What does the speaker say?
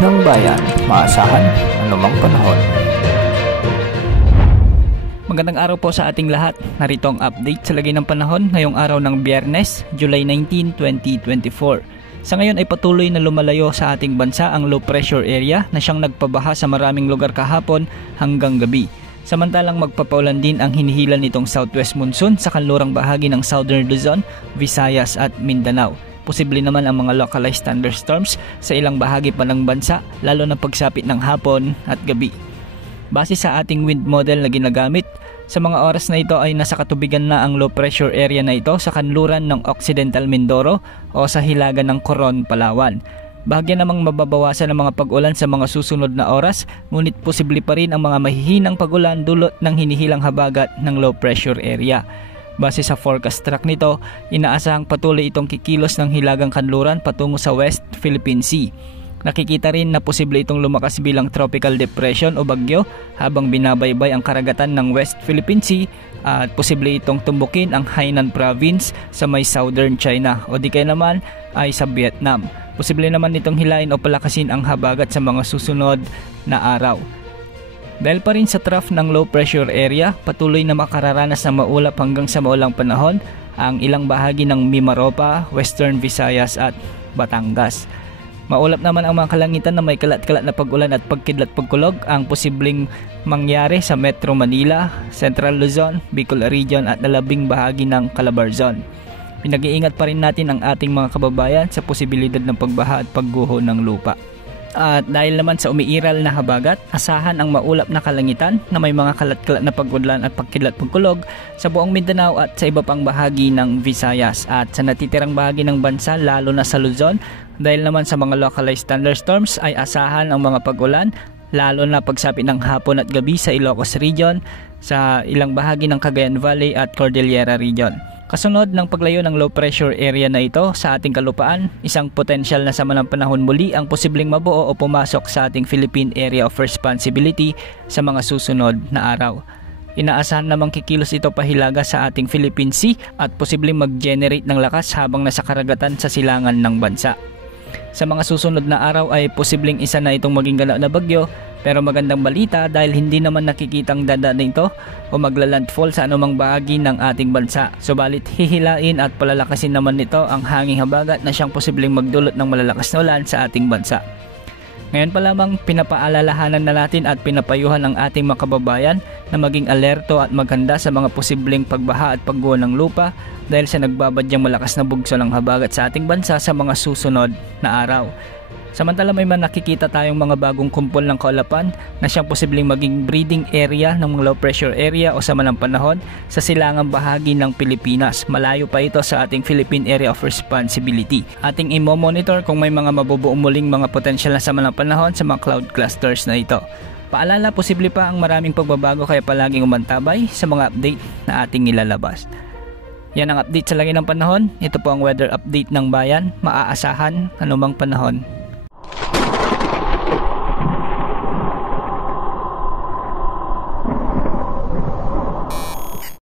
ng bayan, maasahan anumang panahon. Magandang araw po sa ating lahat. Narito ang update sa lagay ng panahon ngayong araw ng Biyernes, July 19, 2024. Sa ngayon ay patuloy na lumalayo sa ating bansa ang low pressure area na siyang nagpabaha sa maraming lugar kahapon hanggang gabi. Samantalang magpapaulan din ang hinihila nitong southwest monsoon sa kanlurang bahagi ng Southern Luzon, Visayas at Mindanao. Posible naman ang mga localized thunderstorms sa ilang bahagi pa ng bansa, lalo na pagsapit ng hapon at gabi. Base sa ating wind model na ginagamit, sa mga oras na ito ay nasa katubigan na ang low pressure area na ito sa kanluran ng Occidental Mindoro o sa hilaga ng Coron, Palawan. Bahagya namang mababawasan ang mga pag-ulan sa mga susunod na oras, ngunit posible pa rin ang mga mahihinang pag-ulan dulot ng hinihilang habagat ng low pressure area. Base sa forecast track nito, inaasahang patuloy itong kikilos ng hilagang kanluran patungo sa West Philippine Sea. Nakikita rin na posible itong lumakas bilang tropical depression o bagyo habang binabaybay ang karagatan ng West Philippine Sea at posible itong tumbukin ang Hainan Province sa may southern China o di kaya naman ay sa Vietnam. Posible naman itong hilain o palakasin ang habagat sa mga susunod na araw. Dahil pa rin sa trough ng low pressure area, patuloy na makararanas ng maulap hanggang sa maulang panahon ang ilang bahagi ng Mimaropa, Western Visayas at Batangas. Maulap naman ang mga kalangitan na may kalat-kalat na pag-ulan at pagkidlat-pagkulog ang posibleng mangyari sa Metro Manila, Central Luzon, Bicol Region at nalabing bahagi ng Calabarzon. Pinag-iingat pa rin natin ang ating mga kababayan sa posibilidad ng pagbaha at pagguho ng lupa. At dahil naman sa umiiral na habagat, asahan ang maulap na kalangitan na may mga kalat-kalat na pag-ulan at pagkidlat-pagkulog sa buong Mindanao at sa iba pang bahagi ng Visayas at sa natitirang bahagi ng bansa lalo na sa Luzon. Dahil naman sa mga localized thunderstorms ay asahan ang mga pag-ulan lalo na pagsapit ng hapon at gabi sa Ilocos Region, sa ilang bahagi ng Cagayan Valley at Cordillera Region. Kasunod ng paglayo ng low pressure area na ito sa ating kalupaan, isang potensyal na sama ng panahon muli ang posibleng mabuo o pumasok sa ating Philippine Area of Responsibility sa mga susunod na araw. Inaasahan namang kikilos ito pahilaga sa ating Philippine Sea at posibleng mag-generate ng lakas habang nasa karagatan sa silangan ng bansa. Sa mga susunod na araw ay posibleng isa na itong maging ganap na bagyo, pero magandang balita dahil hindi naman nakikitang dada nito o maglalandfall sa anumang bahagi ng ating bansa. Subalit hihilain at palalakasin naman nito ang hanging habagat na siyang posibleng magdulot ng malalakas na ulan sa ating bansa. Ngayon pa lamang pinapaalalahanan na natin at pinapayuhan ang ating mga kababayan na maging alerto at maghanda sa mga posibleng pagbaha at pagguho ng lupa dahil sa nagbabadyang malakas na bugso ng habagat sa ating bansa sa mga susunod na araw. Samantala may nakikita tayong mga bagong kumpol ng kaulapan na siyang posibleng maging breeding area ng mga low pressure area o sama ng panahon sa silangang bahagi ng Pilipinas. Malayo pa ito sa ating Philippine Area of Responsibility. Ating i-monitor kung may mga mabubuong muling mga potensyal na sama ng panahon sa mga cloud clusters na ito. Paalala, posible pa ang maraming pagbabago kaya palaging umantabay sa mga update na ating ilalabas. Yan ang update sa lagay ng panahon. Ito po ang weather update ng bayan. Maaasahan anumang panahon.